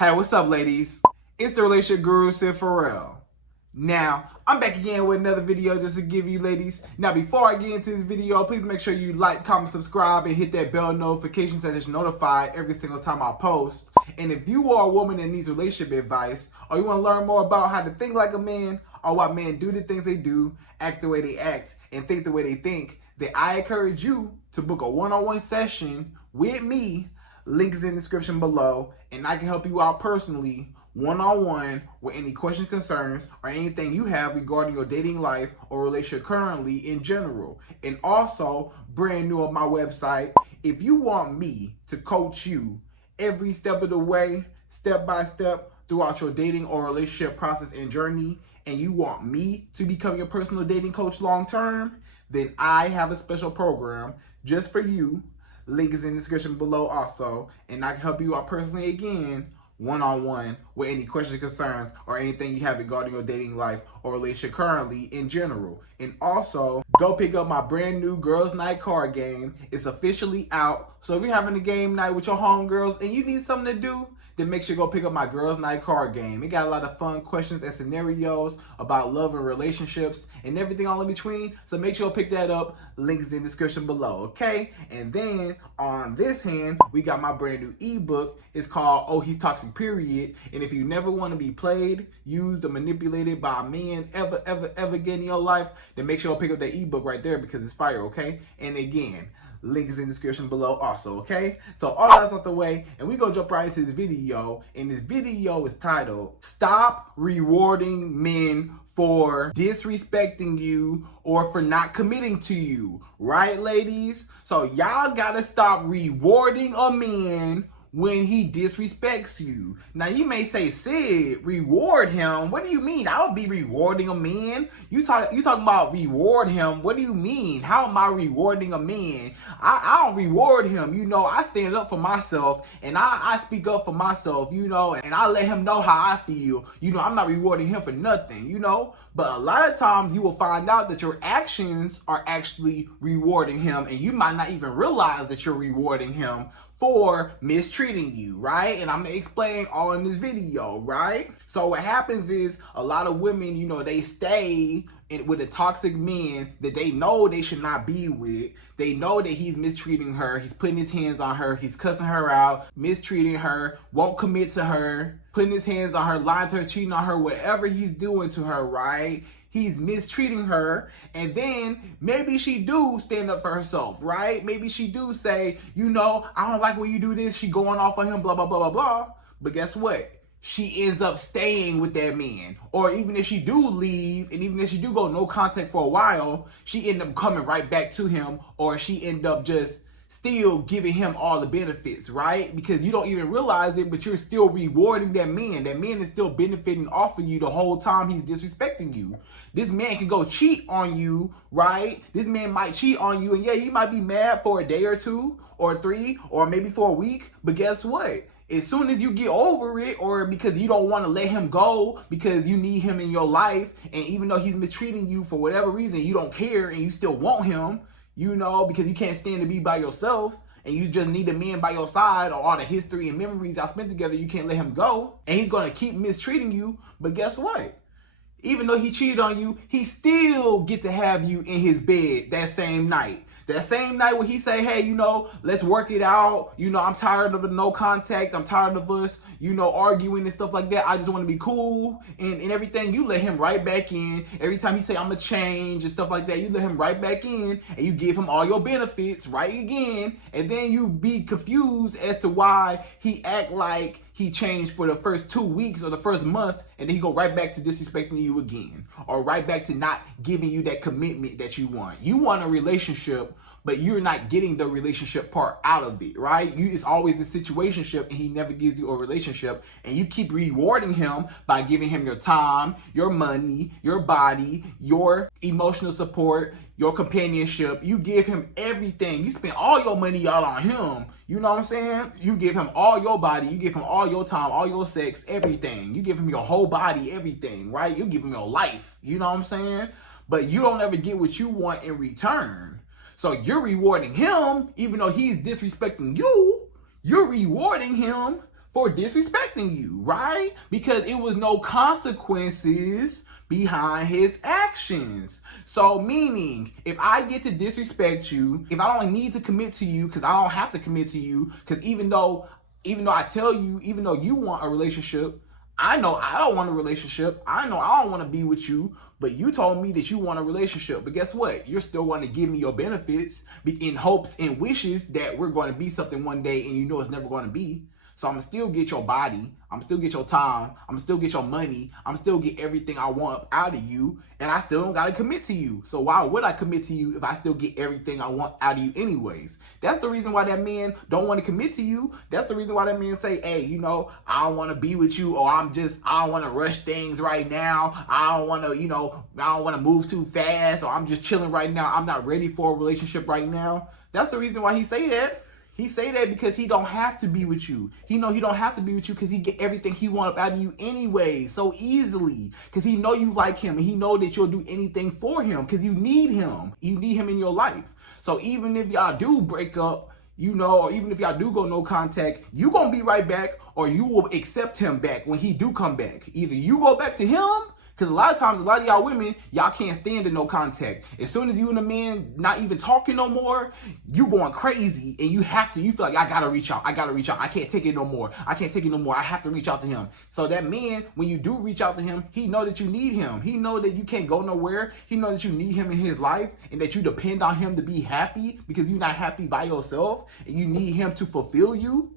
Hey, what's up, ladies? It's the relationship guru, Sydd Ferrell. Now, I'm back again with another video just to give you ladies. Now, before I get into this video, please make sure you like, comment, subscribe, and hit that bell notification so that you're notified every single time I post. And if you are a woman that needs relationship advice, or you want to learn more about how to think like a man, or why men do the things they do, act the way they act, and think the way they think, then I encourage you to book a one-on-one session with me. Link is in the description below, and I can help you out personally, one-on-one, with any questions, concerns, or anything you have regarding your dating life or relationship currently in general. And also, brand new on my website, if you want me to coach you every step of the way, step by step, throughout your dating or relationship process and journey, and you want me to become your personal dating coach long-term, then I have a special program just for you. Link is in the description below also, and I can help you out personally again, one-on-one, with any questions, concerns, or anything you have regarding your dating life or relationship currently in general. And also, go pick up my brand new Girls Night card game. It's officially out, so if you're having a game night with your homegirls and you need something to do, then make sure you go pick up my Girls Night card game. It got a lot of fun questions and scenarios about love and relationships and everything all in between. So make sure you pick that up. Link is in the description below, okay? And then on this hand, we got my brand new ebook. It's called Oh He's Toxic Period. And if you never want to be played, used, or manipulated by a man ever again in your life, then make sure you pick up that ebook right there because it's fire, okay? And again, link is in the description below also, okay? So all that's out the way, and we gonna jump right into this video. And this video is titled, Stop Rewarding Men for Disrespecting You or for not committing to you. Right, ladies? So y'all gotta stop rewarding a man when he disrespects you. Now you may say, Sydd, reward him? What do you mean? I don't be rewarding a man. You talking about reward him? What do you mean? How am I rewarding a man? I don't reward him. You know, I stand up for myself and I speak up for myself, you know, and I let him know how I feel. You know, I'm not rewarding him for nothing, you know. But a lot of times you will find out that your actions are actually rewarding him, and you might not even realize that you're rewarding him for mistreating you, right? And I'm gonna explain all in this video, right? So what happens is a lot of women, you know, they stay with a toxic man that they know they should not be with. They know that he's mistreating her, he's putting his hands on her, he's cussing her out, mistreating her, won't commit to her, putting his hands on her, lying to her, cheating on her, whatever he's doing to her, right? He's mistreating her, and then maybe she do stand up for herself, right? Maybe she do say, you know, I don't like when you do this, she going off on him, blah, blah, blah, blah, blah. But guess what? She ends up staying with that man. Or even if she do leave, and even if she do go no contact for a while, she end up coming right back to him, or she end up just still giving him all the benefits, right? Because you don't even realize it, but you're still rewarding that man. That man is still benefiting off of you the whole time he's disrespecting you. This man can go cheat on you, right? This man might cheat on you, and yeah, you might be mad for a day or two, or three, or maybe for a week, but guess what? As soon as you get over it, or because you don't want to let him go because you need him in your life, and even though he's mistreating you for whatever reason, you don't care and you still want him, you know, because you can't stand to be by yourself and you just need a man by your side, or all the history and memories y'all spent together, you can't let him go. And he's going to keep mistreating you. But guess what? Even though he cheated on you, he still get to have you in his bed that same night. That same night when he say, hey, you know, let's work it out. You know, I'm tired of the no contact. I'm tired of us, you know, arguing and stuff like that. I just want to be cool and everything. You let him right back in. Every time he say, I'm going to change and stuff like that, you let him right back in and you give him all your benefits right again. And then you be confused as to why he act like he changed for the first 2 weeks or the first month, and then he go right back to disrespecting you again, or right back to not giving you that commitment that you want. You want a relationship, but you're not getting the relationship part out of it, right? It's always a situationship, and he never gives you a relationship, and you keep rewarding him by giving him your time, your money, your body, your emotional support, your companionship. You give him everything. You spend all your money out on him. You know what I'm saying? You give him all your body. You give him all your time, all your sex, everything. You give him your whole body, everything, right? You give him your life. You know what I'm saying? But you don't ever get what you want in return. So you're rewarding him, even though he's disrespecting you. You're rewarding him for disrespecting you, right? Because it was no consequences behind his actions. So meaning, if I get to disrespect you, if I don't need to commit to you, because I don't have to commit to you, because even though I tell you, even though you want a relationship, I know I don't want a relationship. I know I don't want to be with you, but you told me that you want a relationship. But guess what? You're still going to give me your benefits in hopes and wishes that we're going to be something one day, and you know it's never going to be. So I'm going to still get your body. I'm going to still get your time. I'm going to still get your money. I'm still get everything I want out of you, and I still don't got to commit to you. So why would I commit to you if I still get everything I want out of you anyways? That's the reason why that man don't want to commit to you. That's the reason why that man say, hey, you know, I don't want to be with you, or I don't want to rush things right now. I don't want to, I don't want to move too fast, or I'm just chilling right now. I'm not ready for a relationship right now. That's the reason why he say that. He say that because he don't have to be with you. He know he don't have to be with you because he get everything he want out of you anyway, so easily. Because he know you like him, and he know that you'll do anything for him because you need him. You need him in your life. So even if y'all do break up, or even if y'all do go no contact, you gonna be right back, or you will accept him back when he do come back. Either you go back to him, because a lot of times, a lot of y'all women, y'all can't stand the no contact. As soon as you and the man not even talking no more, you going crazy, and you feel like, I gotta reach out. I can't take it no more. I have to reach out to him. So that man, when you do reach out to him, he know that you need him. He know that you can't go nowhere. He know that you need him in his life, and that you depend on him to be happy because you're not happy by yourself, and you need him to fulfill you.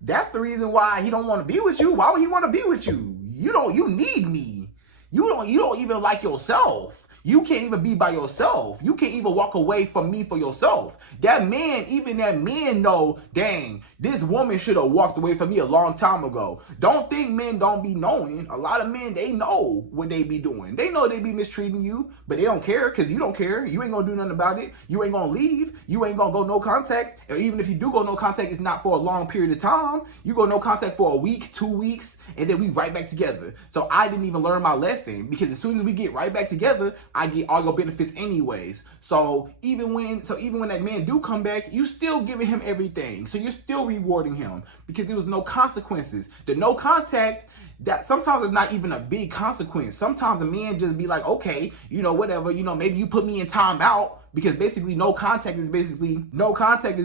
That's the reason why he don't want to be with you. Why would he want to be with you? You need me. You don't even like yourself. You can't even be by yourself. You can't even walk away from me for yourself. Even that man know, dang, this woman should have walked away from me a long time ago. Don't think men don't be knowing. A lot of men, they know what they be doing. They know they be mistreating you, but they don't care because you don't care. You ain't gonna do nothing about it. You ain't gonna leave. You ain't gonna go no contact. Or even if you do go no contact, it's not for a long period of time. You go no contact for a week, 2 weeks, and then we right back together. So I didn't even learn my lesson, because as soon as we get right back together, I get all your benefits anyways. So even when that man do come back, you still giving him everything. So you're still rewarding him because there was no consequences. The no contact, that sometimes it's not even a big consequence. Sometimes a man just be like, okay, whatever, maybe you put me in timeout, because basically no contact is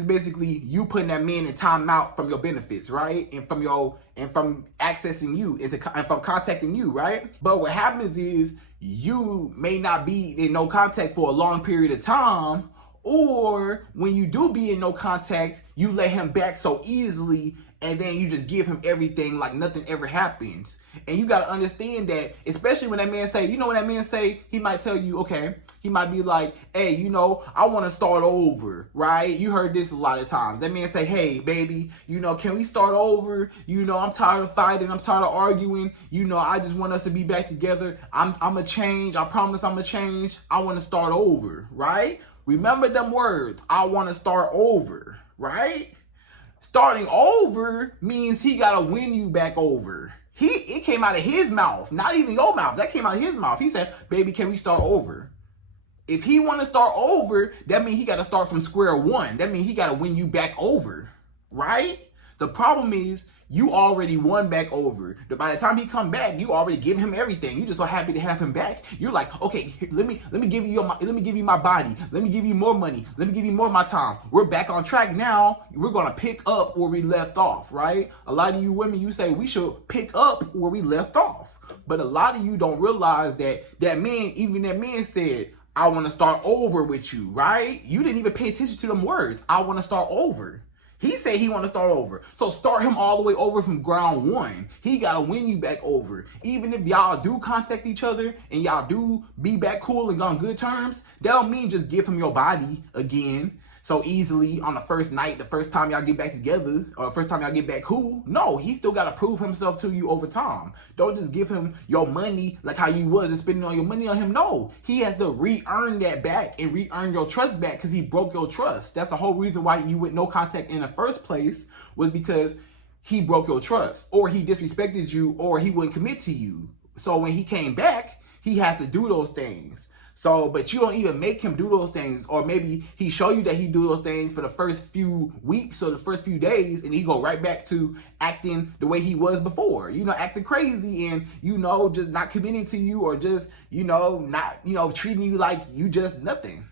basically you putting that man in timeout from your benefits, right? And from accessing you, and from contacting you, right? But what happens is, you may not be in no contact for a long period of time, or when you do be in no contact, you let him back so easily, and then you just give him everything like nothing ever happens. And you got to understand that, especially when that man say, when that man say, he might tell you, okay, he might be like, hey, I want to start over, right? You heard this a lot of times. That man say, hey, baby, can we start over? I'm tired of fighting. I'm tired of arguing. I just want us to be back together. I'm going to change. I promise I'm going to change. I want to start over, right? Remember them words. I want to start over, right? Starting over means he got to win you back over. It came out of his mouth, not even your mouth. That came out of his mouth. He said, baby, can we start over? If he want to start over, that means he got to start from square one. That means he got to win you back over, right? The problem is, you already won back over. By the time he come back, you already give him everything. You just so happy to have him back. You're like, okay, let me give you my body. Let me give you more money. Let me give you more of my time. We're back on track now. We're gonna pick up where we left off, right? A lot of you women, you say we should pick up where we left off, but a lot of you don't realize that man said, I want to start over with you, right? You didn't even pay attention to them words. I want to start over. He said he want to start over. So start him all the way over from ground one. He got to win you back over. Even if y'all do contact each other and y'all do be back cool and on good terms, that don't mean just give him your body again so easily on the first night, the first time y'all get back together, or the first time y'all get back cool. No, he still got to prove himself to you over time. Don't just give him your money like how you was and spending all your money on him. No, he has to re-earn that back and re-earn your trust back, because he broke your trust. That's the whole reason why you went no contact in the first place, was because he broke your trust, or he disrespected you, or he wouldn't commit to you. So when he came back, he has to do those things. So, but you don't even make him do those things, or maybe he show you that he do those things for the first few weeks or the first few days, and he go right back to acting the way he was before, acting crazy and, just not committing to you, or just, not, treating you like you just nothing.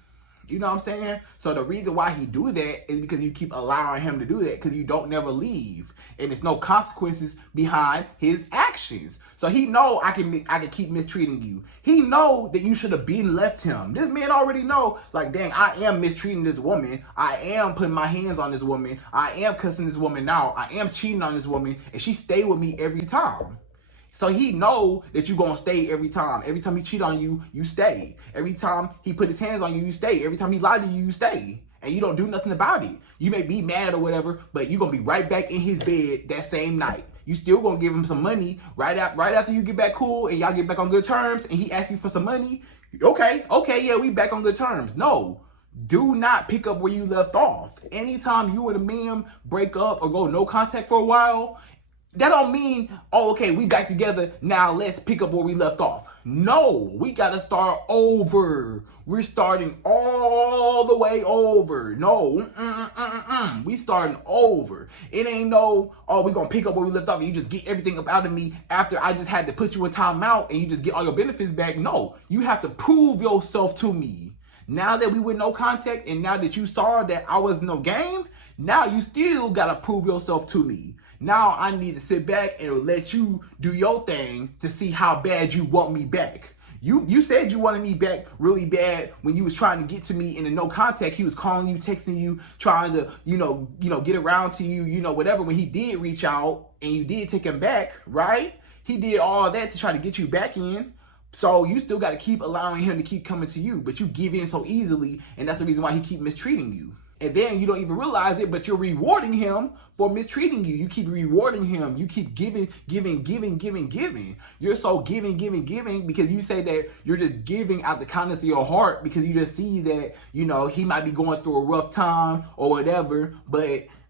You know what I'm saying? So the reason why he do that is because you keep allowing him to do that, because you don't never leave, and there's no consequences behind his actions. So he know I can keep mistreating you. He know that you should have been left him. This man already know, like, dang, I am mistreating this woman. I am putting my hands on this woman. I am cussing this woman out. I am cheating on this woman, and she stay with me every time. So he know that you gonna stay every time. Every time he cheat on you, you stay. Every time he put his hands on you, you stay. Every time he lied to you, you stay. And you don't do nothing about it. You may be mad or whatever, but you gonna be right back in his bed that same night. You still gonna give him some money right after you get back cool and y'all get back on good terms, and he asks you for some money. Okay, yeah, we back on good terms. No. Do not pick up where you left off. Anytime you and a man break up or go no contact for a while, that don't mean, oh, okay, we back together, now let's pick up where we left off. No, we gotta start over. We're starting all the way over. No, we starting over. It ain't no, oh, we gonna pick up where we left off and you just get everything up out of me after I just had to put you in timeout and you just get all your benefits back. No, you have to prove yourself to me. Now that we were no contact and now that you saw that I was no game, now you still gotta prove yourself to me. Now I need to sit back and let you do your thing to see how bad you want me back. You said you wanted me back really bad when you was trying to get to me in a no contact. He was calling you, texting you, trying to, get around to you, whatever. When he did reach out and you did take him back, right? He did all that to try to get you back in. So you still got to keep allowing him to keep coming to you, but you give in so easily, and that's the reason why he keep mistreating you. And then you don't even realize it, but you're rewarding him for mistreating you. You keep rewarding him. You keep giving. You're so giving because you say that you're just giving out the kindness of your heart because you just see that, he might be going through a rough time or whatever,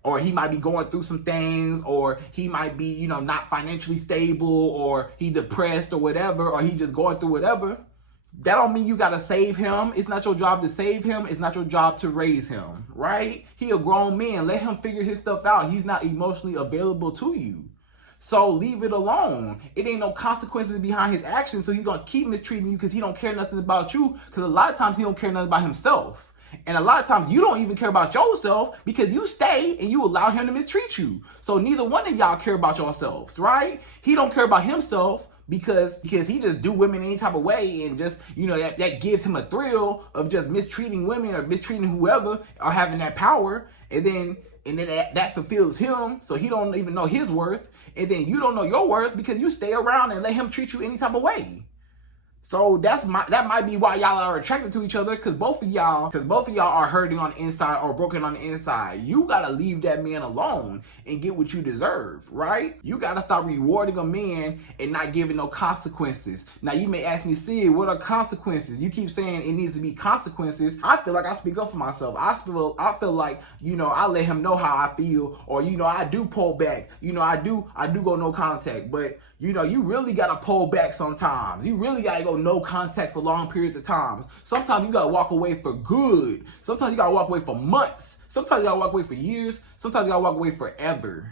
or he might be going through some things, or he might be, not financially stable, or he depressed or whatever, or he just going through whatever. That don't mean you gotta save him. It's not your job to save him. It's not your job to raise him, right? He a grown man. Let him figure his stuff out. He's not emotionally available to you. So leave it alone. It ain't no consequences behind his actions, so he's gonna keep mistreating you because he don't care nothing about you, because a lot of times he don't care nothing about himself. And a lot of times you don't even care about yourself because you stay and you allow him to mistreat you. So neither one of y'all care about yourselves, right? He don't care about himself because he just do women any type of way, and just, that gives him a thrill of just mistreating women or mistreating whoever or having that power. And then that fulfills him, so he don't even know his worth. And then you don't know your worth because you stay around and let him treat you any type of way. So that might be why y'all are attracted to each other, because both of y'all are hurting on the inside or broken on the inside. You gotta leave that man alone and get what you deserve, right? You gotta stop rewarding a man and not giving no consequences. Now you may ask me, Sid, what are consequences? You keep saying it needs to be consequences. I feel like I speak up for myself. I feel like, I let him know how I feel, or I do pull back. I do go no contact, but you really gotta pull back sometimes. You really gotta go no contact for long periods of time. Sometimes you gotta walk away for good. Sometimes you gotta walk away for months. Sometimes you gotta walk away for years. Sometimes you gotta walk away forever.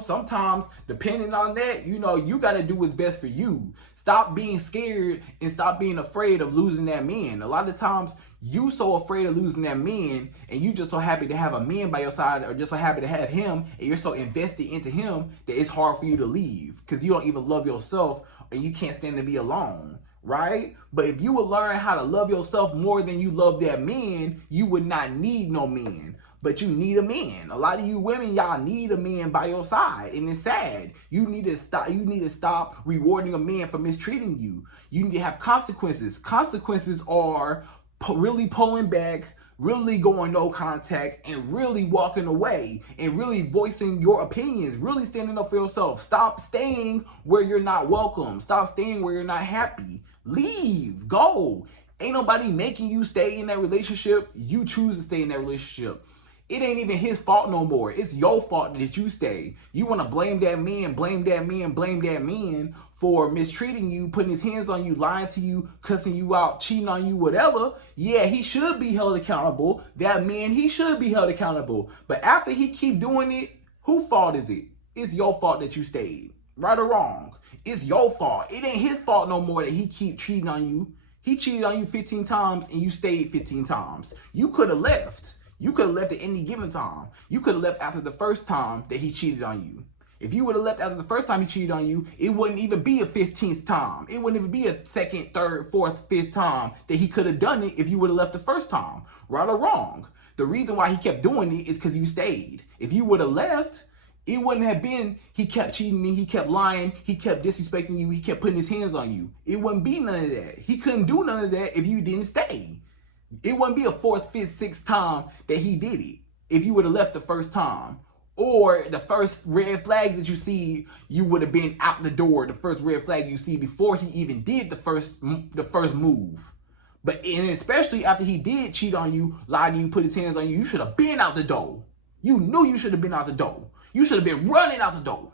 Sometimes depending on that, you gotta do what's best for you. Stop being scared and stop being afraid of losing that man. A lot of times you so afraid of losing that man, and you just so happy to have a man by your side, or just so happy to have him, and you're so invested into him that it's hard for you to leave because you don't even love yourself, and you can't stand to be alone, right? But if you would learn how to love yourself more than you love that man, you would not need no man. But you need a man. A lot of you women, y'all need a man by your side, and it's sad. You need to stop rewarding a man for mistreating you. You need to have consequences. Consequences are really pulling back, really going no contact, and really walking away, and really voicing your opinions, really standing up for yourself. Stop staying where you're not welcome. Stop staying where you're not happy. Leave. Go. Ain't nobody making you stay in that relationship. You choose to stay in that relationship. It ain't even his fault no more. It's your fault that you stay. You want to blame that man, blame that man, blame that man for mistreating you, putting his hands on you, lying to you, cussing you out, cheating on you, whatever. Yeah, he should be held accountable. That man, he should be held accountable. But after he keep doing it, whose fault is it? It's your fault that you stayed. Right or wrong. It's your fault. It ain't his fault no more that he keep cheating on you. He cheated on you 15 times and you stayed 15 times. You could have left. You could have left at any given time. You could have left after the first time that he cheated on you. If you would have left after the first time he cheated on you, it wouldn't even be a 15th time. It wouldn't even be a second, third, fourth, fifth time that he could have done it if you would have left the first time. Right or wrong. The reason why he kept doing it is because you stayed. If you would have left, it wouldn't have been he kept cheating and he kept lying, he kept disrespecting you, he kept putting his hands on you. It wouldn't be none of that. He couldn't do none of that if you didn't stay. It wouldn't be a fourth, fifth, sixth time that he did it if you would have left the first time. Or the first red flags that you see, you would have been out the door. The first red flag you see before he even did the first move. But and especially after he did cheat on you, lie to you, put his hands on you, you should have been out the door. You knew you should have been out the door. You should have been running out the door.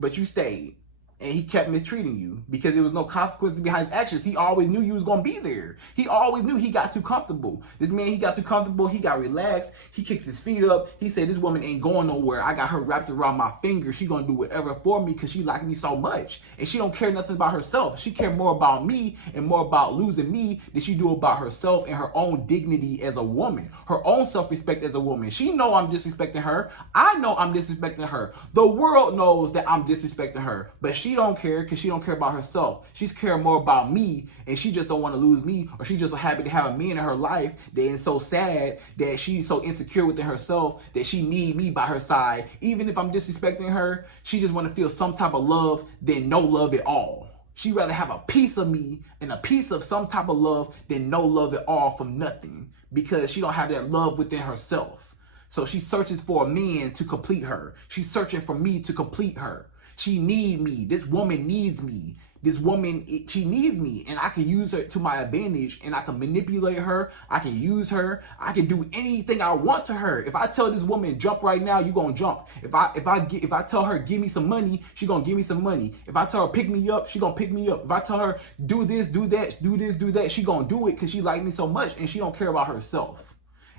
But you stayed. And he kept mistreating you because there was no consequences behind his actions. He always knew you was going to be there. He always knew he got too comfortable. This man, he got too comfortable. He got relaxed. He kicked his feet up. He said, this woman ain't going nowhere. I got her wrapped around my finger. She going to do whatever for me because she like me so much. And she don't care nothing about herself. She care more about me and more about losing me than she do about herself and her own dignity as a woman. Her own self-respect as a woman. She know I'm disrespecting her. I know I'm disrespecting her. The world knows that I'm disrespecting her. But she don't care because she don't care about herself. She's care more about me, and she just don't want to lose me, or she's just so happy to have a man in her life that is so sad that she's so insecure within herself that she need me by her side. Even if I'm disrespecting her, she just want to feel some type of love than no love at all. She'd rather have a piece of me and a piece of some type of love than no love at all from nothing, because she don't have that love within herself. So she searches for a man to complete her. She's searching for me to complete her. She needs me. This woman needs me. This woman, she needs me, and I can use her to my advantage, and I can manipulate her. I can use her. I can do anything I want to her. If I tell this woman jump right now, you gonna jump. If I tell her give me some money, she gonna give me some money. If I tell her pick me up, she gonna pick me up. If I tell her do this, do that, do this, do that, she gonna do it because she like me so much, and she don't care about herself.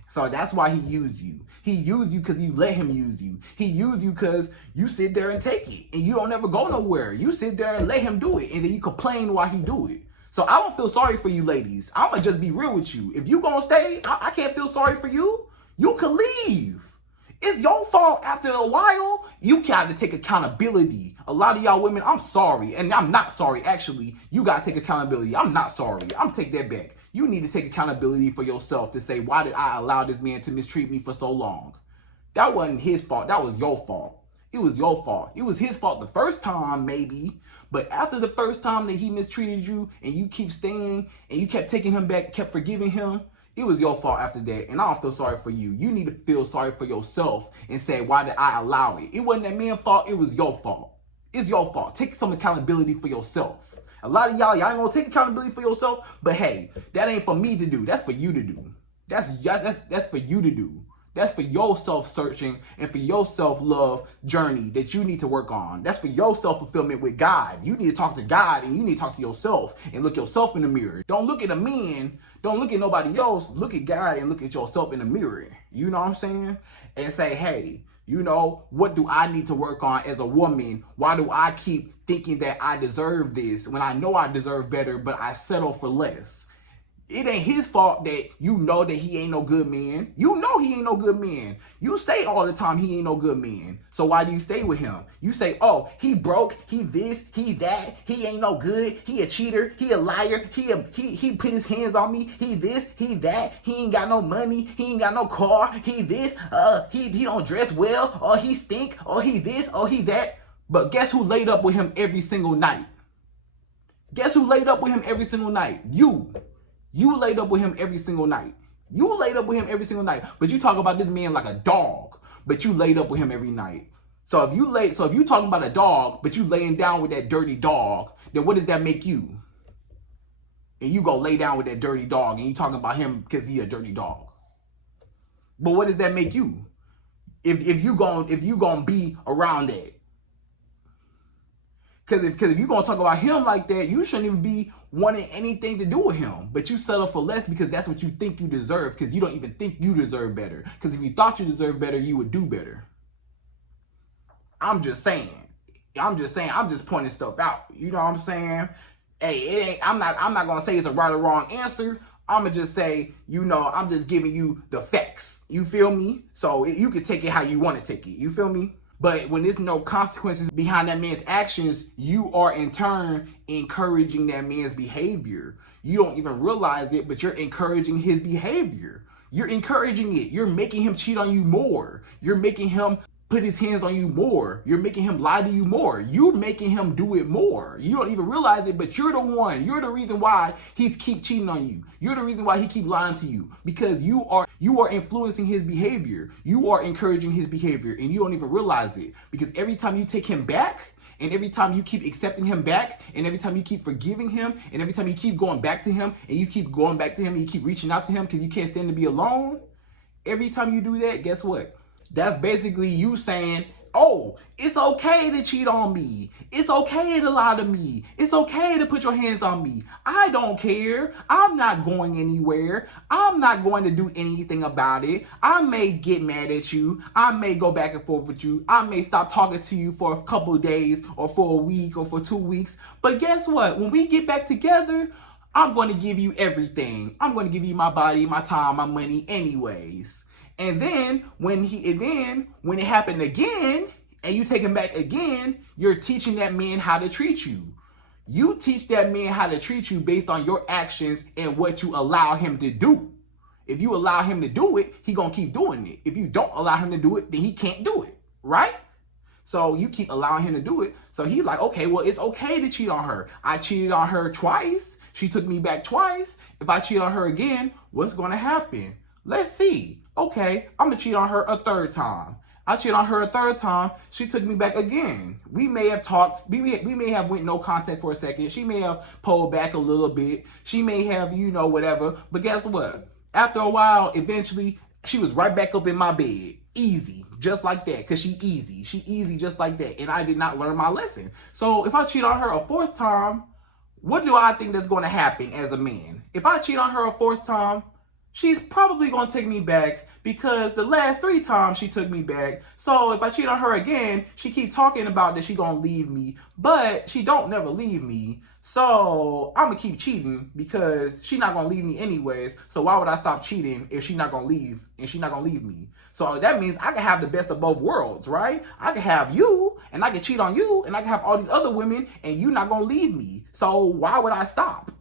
So that's why he used you. He used you because you let him use you. He used you because you sit there and take it. And you don't ever go nowhere. You sit there and let him do it. And then you complain while he do it. So I don't feel sorry for you ladies. I'm going to just be real with you. If you going to stay, I can't feel sorry for you. You could leave. It's your fault after a while. You got to take accountability. A lot of y'all women, I'm sorry. And I'm not sorry, actually. You got to take accountability. I'm not sorry. I'm take that back. You need to take accountability for yourself to say, why did I allow this man to mistreat me for so long? That wasn't his fault. That was your fault. It was your fault. It was his fault the first time, maybe. But after the first time that he mistreated you and you keep staying and you kept taking him back, kept forgiving him, it was your fault after that. And I don't feel sorry for you. You need to feel sorry for yourself and say, why did I allow it? It wasn't that man's fault. It was your fault. It's your fault. Take some accountability for yourself. A lot of y'all ain't gonna take accountability for yourself, but hey, that ain't for me to do. That's for you to do. That's for you to do. That's for your self-searching and for your self-love journey that you need to work on. That's for your self-fulfillment with God. You need to talk to God and you need to talk to yourself and look yourself in the mirror. Don't look at a man. Don't look at nobody else. Look at God and look at yourself in the mirror. You know what I'm saying? And say, hey, you know, what do I need to work on as a woman? Why do I keep thinking that I deserve this when I know I deserve better, but I settle for less? It ain't his fault that you know that he ain't no good man. You know he ain't no good man. You say all the time he ain't no good man. So why do you stay with him? You say, oh, he broke, he this, he that, he ain't no good, he a cheater, he a liar, he put his hands on me, he this, he that, he ain't got no money, he ain't got no car, he this, he don't dress well, or he stink, or he this, or he that. But guess who laid up with him every single night? Guess who laid up with him every single night? You. You laid up with him every single night. You laid up with him every single night. But you talk about this man like a dog, but you laid up with him every night. So if you talking about a dog, but you laying down with that dirty dog, then what does that make you? And you go lay down with that dirty dog and you talking about him because he a dirty dog. But what does that make you? If you gonna be around that? Because if you're gonna talk about him like that, you shouldn't even be wanting anything to do with him. But you settle for less because that's what you think you deserve. Because you don't even think you deserve better. Because if you thought you deserved better, you would do better. I'm just saying. I'm just pointing stuff out. You know what I'm saying? Hey, it ain't. I'm not gonna say it's a right or wrong answer. I'm gonna just say, I'm just giving you the facts. You feel me? So you can take it how you want to take it. You feel me? But when there's no consequences behind that man's actions, you are in turn encouraging that man's behavior. You don't even realize it, but you're encouraging his behavior. You're encouraging it. You're making him cheat on you more. You're making him put his hands on you more. You're making him lie to you more. You're making him do it more. You don't even realize it, but you're the one. You're the reason why he's keep cheating on you. You're the reason why he keep lying to you, because you are influencing his behavior. You are encouraging his behavior, and you don't even realize it, because every time you take him back, and every time you keep accepting him back, and every time you keep forgiving him, and every time you keep going back to him, and you keep going back to him, and you keep reaching out to him because you can't stand to be alone, every time you do that, guess what? That's basically you saying, oh, it's okay to cheat on me. It's okay to lie to me. It's okay to put your hands on me. I don't care. I'm not going anywhere. I'm not going to do anything about it. I may get mad at you. I may go back and forth with you. I may stop talking to you for a couple of days or for a week or for 2 weeks. But guess what? When we get back together, I'm going to give you everything. I'm going to give you my body, my time, my money anyways. And then when it happened again, and you take him back again, you're teaching that man how to treat you. You teach that man how to treat you based on your actions and what you allow him to do. If you allow him to do it, he gonna keep doing it. If you don't allow him to do it, then he can't do it, right? So you keep allowing him to do it. So he's like, okay, well, it's okay to cheat on her. I cheated on her twice. She took me back twice. If I cheat on her again, what's gonna happen? Let's see. Okay, I'm gonna cheat on her a third time. I cheated on her a third time. She took me back again. We may have talked. We may have went no contact for a second. She may have pulled back a little bit. She may have, whatever. But guess what? After a while, eventually, she was right back up in my bed. Easy. Just like that. Because she easy. She easy just like that. And I did not learn my lesson. So if I cheat on her a fourth time, what do I think that's going to happen as a man? If I cheat on her a fourth time, she's probably going to take me back, because the last 3 times she took me back. So if I cheat on her again, she keep talking about that she going to leave me, but she don't never leave me. So I'm going to keep cheating because she not going to leave me anyways. So why would I stop cheating if she not going to leave and she not going to leave me? So that means I can have the best of both worlds, right? I can have you and I can cheat on you, and I can have all these other women and you not going to leave me. So why would I stop?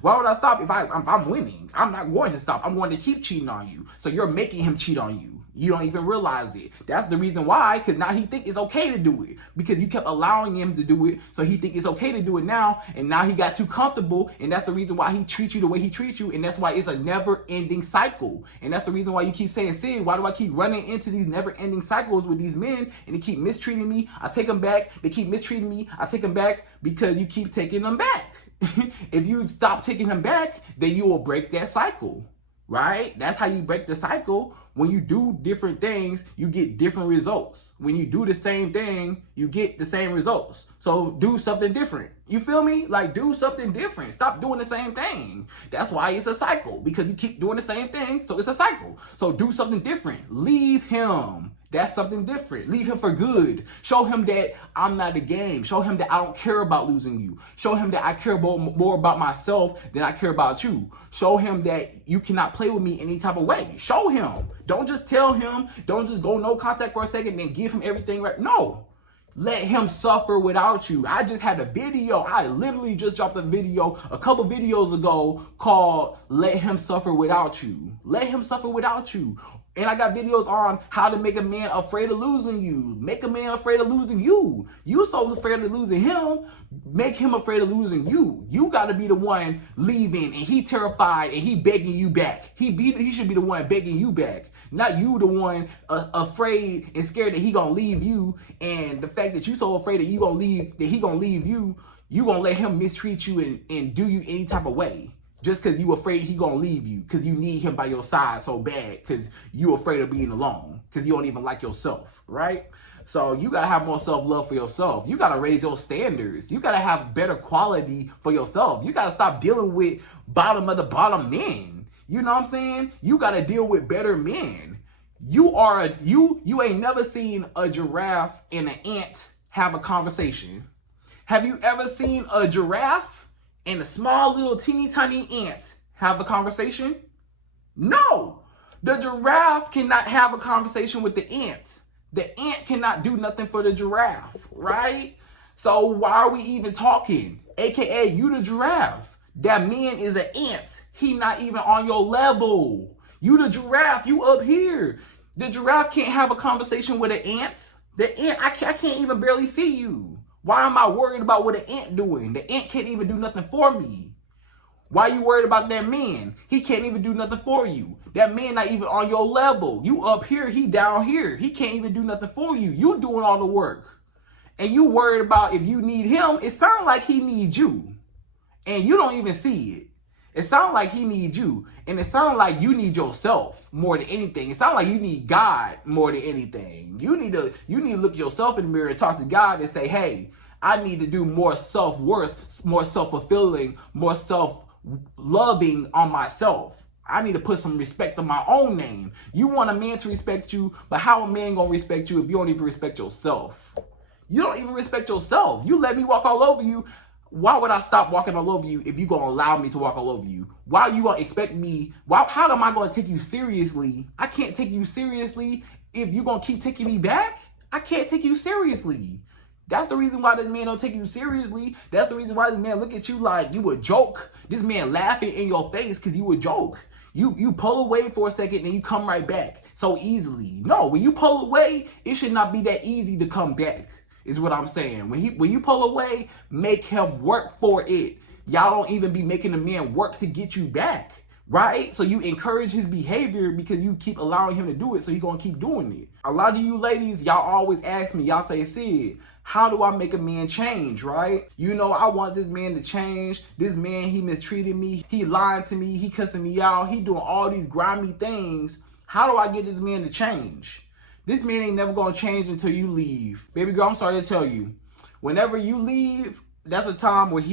Why would I stop if I'm winning? I'm not going to stop. I'm going to keep cheating on you. So you're making him cheat on you. You don't even realize it. That's the reason why, because now he think it's okay to do it, because you kept allowing him to do it. So he think it's okay to do it now, and now he got too comfortable, and that's the reason why he treats you the way he treats you, and that's why it's a never-ending cycle. And that's the reason why you keep saying, Sid, why do I keep running into these never-ending cycles with these men, and they keep mistreating me? I take them back. They keep mistreating me. I take them back, because you keep taking them back. If you stop taking them back, then you will break that cycle. Right? That's how you break the cycle. When you do different things, you get different results. When you do the same thing, you get the same results. So do something different. You feel me? Like, do something different. Stop doing the same thing. That's why it's a cycle, because you keep doing the same thing. So it's a cycle. So do something different. Leave him. That's something different. Leave him for good. Show him that I'm not a game. Show him that I don't care about losing you. Show him that I care more about myself than I care about you. Show him that you cannot play with me any type of way. Show him. Don't just tell him. Don't just go no contact for a second and give him everything right. No. Let him suffer without you. I just had a video. I literally just dropped a video a couple videos ago called Let Him Suffer Without You. Let him suffer without you. And I got videos on how to make a man afraid of losing you. Make a man afraid of losing you. You so afraid of losing him, make him afraid of losing you. You got to be the one leaving, and he terrified, and he begging you back. He should be the one begging you back, not you the one afraid and scared that he gonna leave you. And the fact that you so afraid that he gonna leave you, you gonna let him mistreat you and do you any type of way. just because you afraid he gonna leave you, because you need him by your side so bad, because you afraid of being alone, because you don't even like yourself, right? So you gotta have more self-love for yourself. You gotta raise your standards. You gotta have better quality for yourself. You gotta stop dealing with bottom of the bottom men. You know what I'm saying? You gotta deal with better men. You ain't never seen a giraffe and an ant have a conversation. Have you ever seen a giraffe and a small little teeny tiny ant have a conversation? No. The giraffe cannot have a conversation with the ant. The ant cannot do nothing for the giraffe, right? So why are we even talking? AKA, you the giraffe. That man is an ant. He not even on your level. You the giraffe, you up here. The giraffe can't have a conversation with an ant. The ant, I can't even barely see you. Why am I worried about what an ant doing? The ant can't even do nothing for me. Why are you worried about that man? He can't even do nothing for you. That man not even on your level. You up here, he down here. He can't even do nothing for you. You doing all the work. And you worried about if you need him. It sounds like he needs you. And you don't even see it. It sounds like he needs you. And it sounds like you need yourself more than anything. It sounds like you need God more than anything. You need to look at yourself in the mirror and talk to God and say, hey, I need to do more self-worth, more self-fulfilling, more self-loving on myself. I need to put some respect on my own name. You want a man to respect you, but how a man gonna respect you if you don't even respect yourself? You don't even respect yourself. You let me walk all over you. Why would I stop walking all over you if you gonna allow me to walk all over you? Why you gonna expect me? How am I gonna take you seriously? I can't take you seriously if you gonna keep taking me back. I can't take you seriously. That's the reason why this man don't take you seriously. That's the reason why this man look at you like you a joke. This man laughing in your face because you a joke. You pull away for a second and you come right back so easily. No, when you pull away, it should not be that easy to come back, is what I'm saying. When you pull away, make him work for it. Y'all don't even be making the man work to get you back, right? So you encourage his behavior because you keep allowing him to do it, so he's gonna keep doing it. A lot of you ladies, y'all always ask me, y'all say, Sid, how do I make a man change, right? You know, I want this man to change. This man, he mistreated me. He lied to me. He cussing me out. He doing all these grimy things. How do I get this man to change? This man ain't never gonna change until you leave. Baby girl, I'm sorry to tell you. Whenever you leave, that's a time where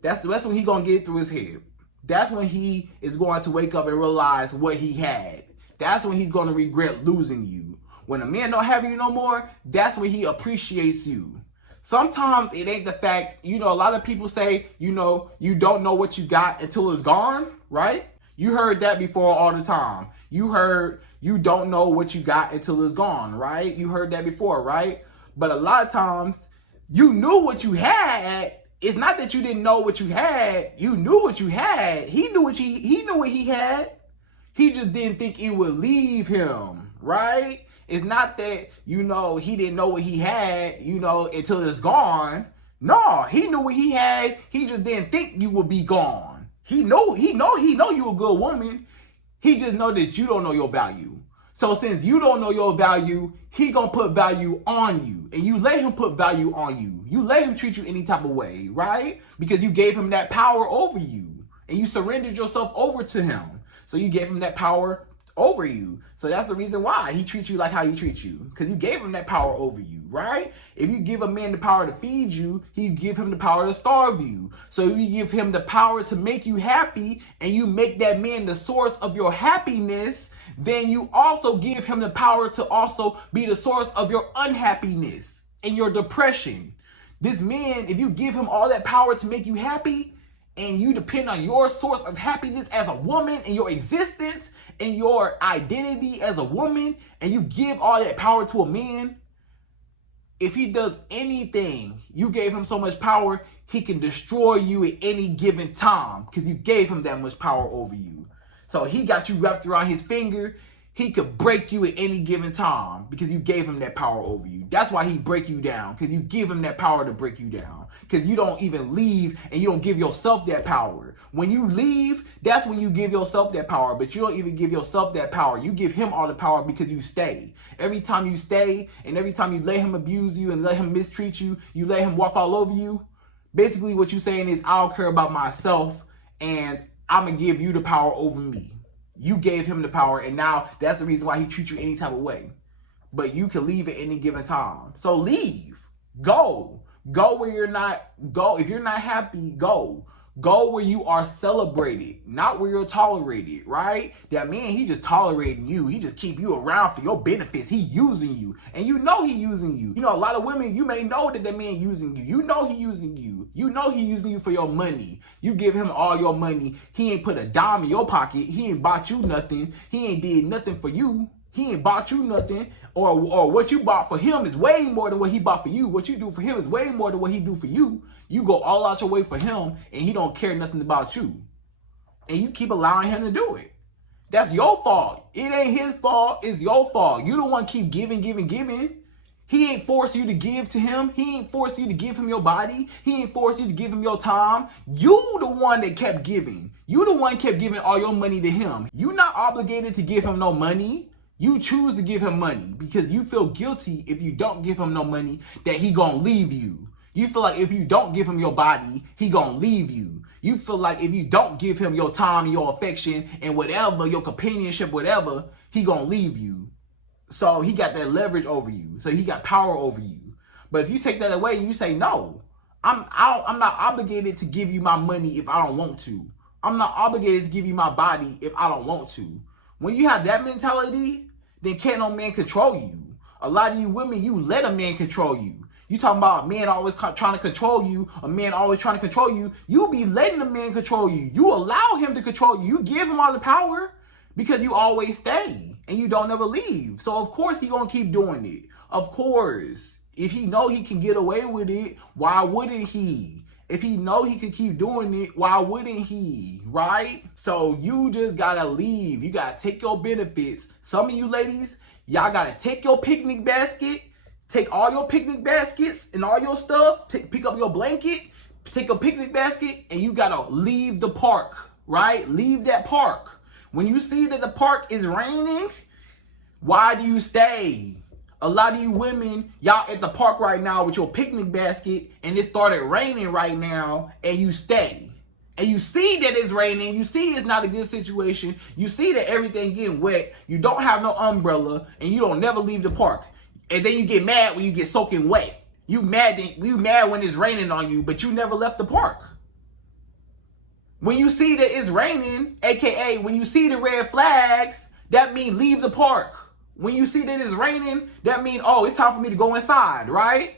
that's when he gonna get it through his head. That's when he is going to wake up and realize what he had. That's when he's gonna regret losing you. When a man don't have you no more, that's when he appreciates you. Sometimes it ain't the fact, a lot of people say, you don't know what you got until it's gone, right? You heard that before all the time. You heard you don't know what you got until it's gone, right? You heard that before, right? But a lot of times you knew what you had. It's not that you didn't know what you had. You knew what you had. He knew what he knew what he had. He just didn't think it would leave him, right? It's not that, he didn't know what he had, until it's gone. No, he knew what he had. He just didn't think you would be gone. He know you a good woman. He just know that you don't know your value. So since you don't know your value, he gonna put value on you. And you let him put value on you. You let him treat you any type of way, right? Because you gave him that power over you. And you surrendered yourself over to him. So you gave him that power over you. So that's the reason why he treats you like how he treats you, because you gave him that power over you, right? If you give a man the power to feed you, he give him the power to starve you. So you give him the power to make you happy, and you make that man the source of your happiness, then you also give him the power to also be the source of your unhappiness and your depression. This man, if you give him all that power to make you happy, and you depend on your source of happiness as a woman and your existence and your identity as a woman, and you give all that power to a man, if he does anything, you gave him so much power, he can destroy you at any given time because you gave him that much power over you. So he got you wrapped around his finger. He could break you at any given time because you gave him that power over you. That's why he break you down, because you give him that power to break you down. Because you don't even leave and you don't give yourself that power. When you leave, that's when you give yourself that power. But you don't even give yourself that power. You give him all the power because you stay. Every time you stay and every time you let him abuse you and let him mistreat you, you let him walk all over you. Basically what you're saying is, I don't care about myself and I'm going to give you the power over me. You gave him the power, and now that's the reason why he treats you any type of way. But you can leave at any given time. So leave. Go. Go where you're not. Go. If you're not happy, go. Go where you are celebrated, not where you're tolerated, right? That man, he just tolerating you. He just keep you around for your benefits. He using you. And you know he using you. You know, a lot of women, you may know that man using you. You know he using you. You know he using you for your money. You give him all your money. He ain't put a dime in your pocket. He ain't bought you nothing. He ain't did nothing for you. He ain't bought you nothing, or what you bought for him is way more than what he bought for you. What you do for him is way more than what he do for you. You go all out your way for him, and he don't care nothing about you. And you keep allowing him to do it. That's your fault. It ain't his fault. It's your fault. You the one keep giving. He ain't forced you to give to him. He ain't forced you to give him your body. He ain't forced you to give him your time. You the one that kept giving. You the one kept giving all your money to him. You not obligated to give him no money. You choose to give him money because you feel guilty if you don't give him no money that he gonna leave you. You feel like if you don't give him your body, he gonna leave you. You feel like if you don't give him your time and your affection and whatever, your companionship, whatever, he gonna leave you. So he got that leverage over you. So he got power over you. But if you take that away and you say, no, I'm not obligated to give you my money if I don't want to. I'm not obligated to give you my body if I don't want to. When you have that mentality, then can't no man control you. A lot of you women, you let a man control you. You talking about a man always trying to control you, a man always trying to control you. You be letting a man control you. You allow him to control you. You give him all the power because you always stay and you don't ever leave. So of course he gonna keep doing it. Of course. If he know he can get away with it, why wouldn't he? If he know he could keep doing it, why wouldn't he, right? So you just gotta leave. You gotta take your benefits. Some of you ladies, y'all gotta take your picnic basket, take all your picnic baskets and all your stuff, pick up your blanket, take a picnic basket, and you gotta leave the park, right? Leave that park. When you see that the park is raining, why do you stay? A lot of you women, y'all at the park right now with your picnic basket and it started raining right now and you stay. And you see that it's raining. You see it's not a good situation. You see that everything getting wet. You don't have no umbrella and you don't never leave the park. And then you get mad when you get soaking wet. You mad when it's raining on you, but you never left the park. When you see that it's raining, aka when you see the red flags, that means leave the park. When you see that it's raining, that means, oh, it's time for me to go inside, right?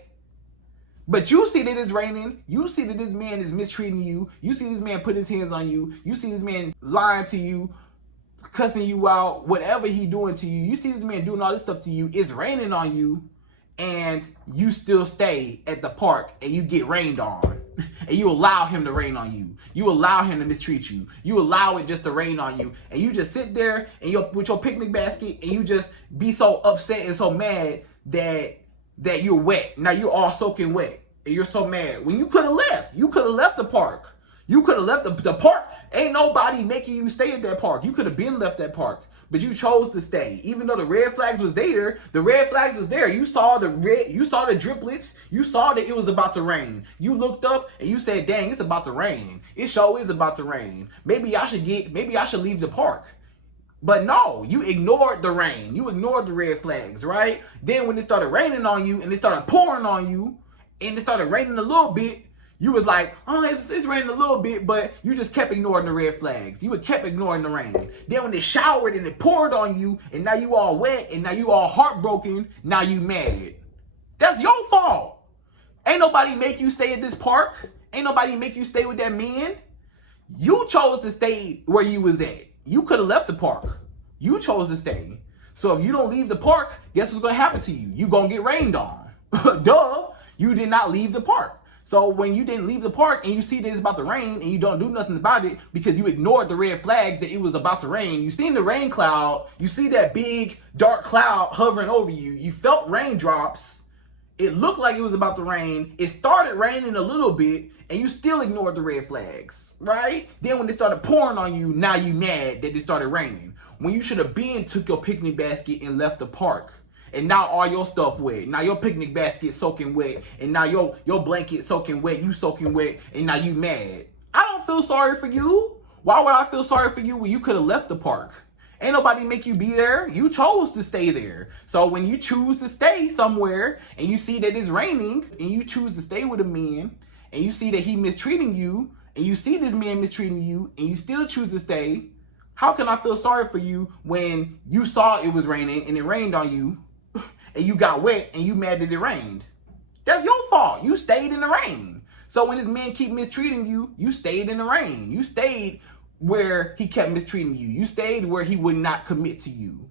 But you see that it's raining. You see that this man is mistreating you. You see this man put his hands on you. You see this man lying to you, cussing you out, whatever he doing to you. You see this man doing all this stuff to you. It's raining on you, and you still stay at the park, and you get rained on. And you allow him to rain on you. You allow him to mistreat you. You allow it just to rain on you. And you just sit there and with your picnic basket and you just be so upset and so mad that you're wet. Now you're all soaking wet. And you're so mad. When you could have left. You could have left the park. You could have left the park. Ain't nobody making you stay at that park. You could have been left that park. But you chose to stay. Even though the red flags was there, the red flags was there. You saw the driplets. You saw that it was about to rain. You looked up and you said, dang, it's about to rain. It sure is about to rain. Maybe I should leave the park. But no, you ignored the rain. You ignored the red flags, right? Then when it started raining on you and it started pouring on you and it started raining a little bit, you was like, oh, it's raining a little bit, but you just kept ignoring the red flags. You kept ignoring the rain. Then when it showered and it poured on you, and now you all wet, and now you all heartbroken, now you mad. That's your fault. Ain't nobody make you stay at this park. Ain't nobody make you stay with that man. You chose to stay where you was at. You could have left the park. You chose to stay. So if you don't leave the park, guess what's going to happen to you? You going to get rained on. Duh. You did not leave the park. So when you didn't leave the park and you see that it's about to rain and you don't do nothing about it because you ignored the red flags that it was about to rain, you seen the rain cloud, you see that big dark cloud hovering over you, you felt raindrops, it looked like it was about to rain, it started raining a little bit, and you still ignored the red flags, right? Then when it started pouring on you, now you mad that it started raining. When you should have been took your picnic basket and left the park. And now all your stuff wet. Now your picnic basket soaking wet. And now your blanket soaking wet. You soaking wet. And now you mad. I don't feel sorry for you. Why would I feel sorry for you when you could have left the park? Ain't nobody make you be there. You chose to stay there. So when you choose to stay somewhere and you see that it's raining and you choose to stay with a man and you see that he mistreating you and you see this man mistreating you and you still choose to stay, how can I feel sorry for you when you saw it was raining and it rained on you and you got wet and you mad that it rained? That's your fault. You stayed in the rain. So when this man keep mistreating you, you stayed in the rain. You stayed where he kept mistreating you. You stayed where he would not commit to you.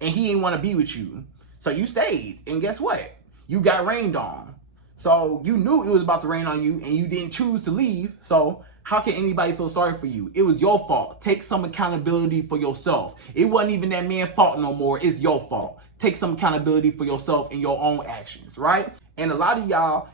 And he didn't want to be with you. So you stayed. And guess what? You got rained on. So you knew it was about to rain on you and you didn't choose to leave. So how can anybody feel sorry for you? It was your fault. Take some accountability for yourself. It wasn't even that man's fault no more. It's your fault. Take some accountability for yourself and your own actions, right? And a lot of y'all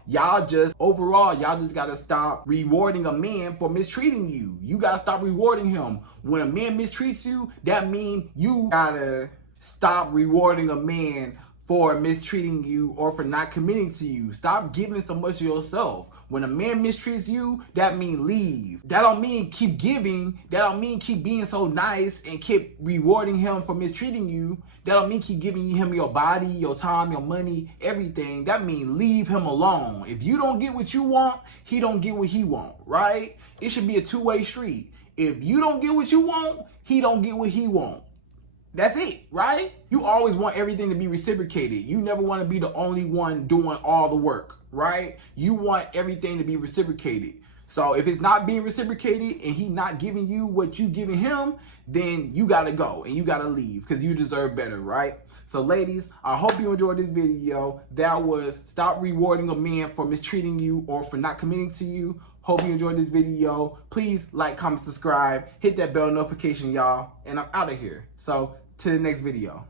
just gotta stop rewarding a man for mistreating you. You gotta stop rewarding him. When a man mistreats you, that means you gotta stop rewarding a man for mistreating you or for not committing to you. Stop giving so much of yourself. When a man mistreats you, that means leave. That don't mean keep giving. That don't mean keep being so nice and keep rewarding him for mistreating you. That don't mean keep giving him your body, your time, your money, everything. That means leave him alone. If you don't get what you want, he don't get what he want, right? It should be a two-way street. If you don't get what you want, he don't get what he want. That's it, right? You always want everything to be reciprocated. You never want to be the only one doing all the work, right? You want everything to be reciprocated. So if it's not being reciprocated and he not giving you what you giving him, then you got to go and you got to leave because you deserve better, right? So ladies, I hope you enjoyed this video. That was stop rewarding a man for mistreating you or for not committing to you. Hope you enjoyed this video. Please like, comment, subscribe, hit that bell notification, y'all. And I'm out of here. So to the next video.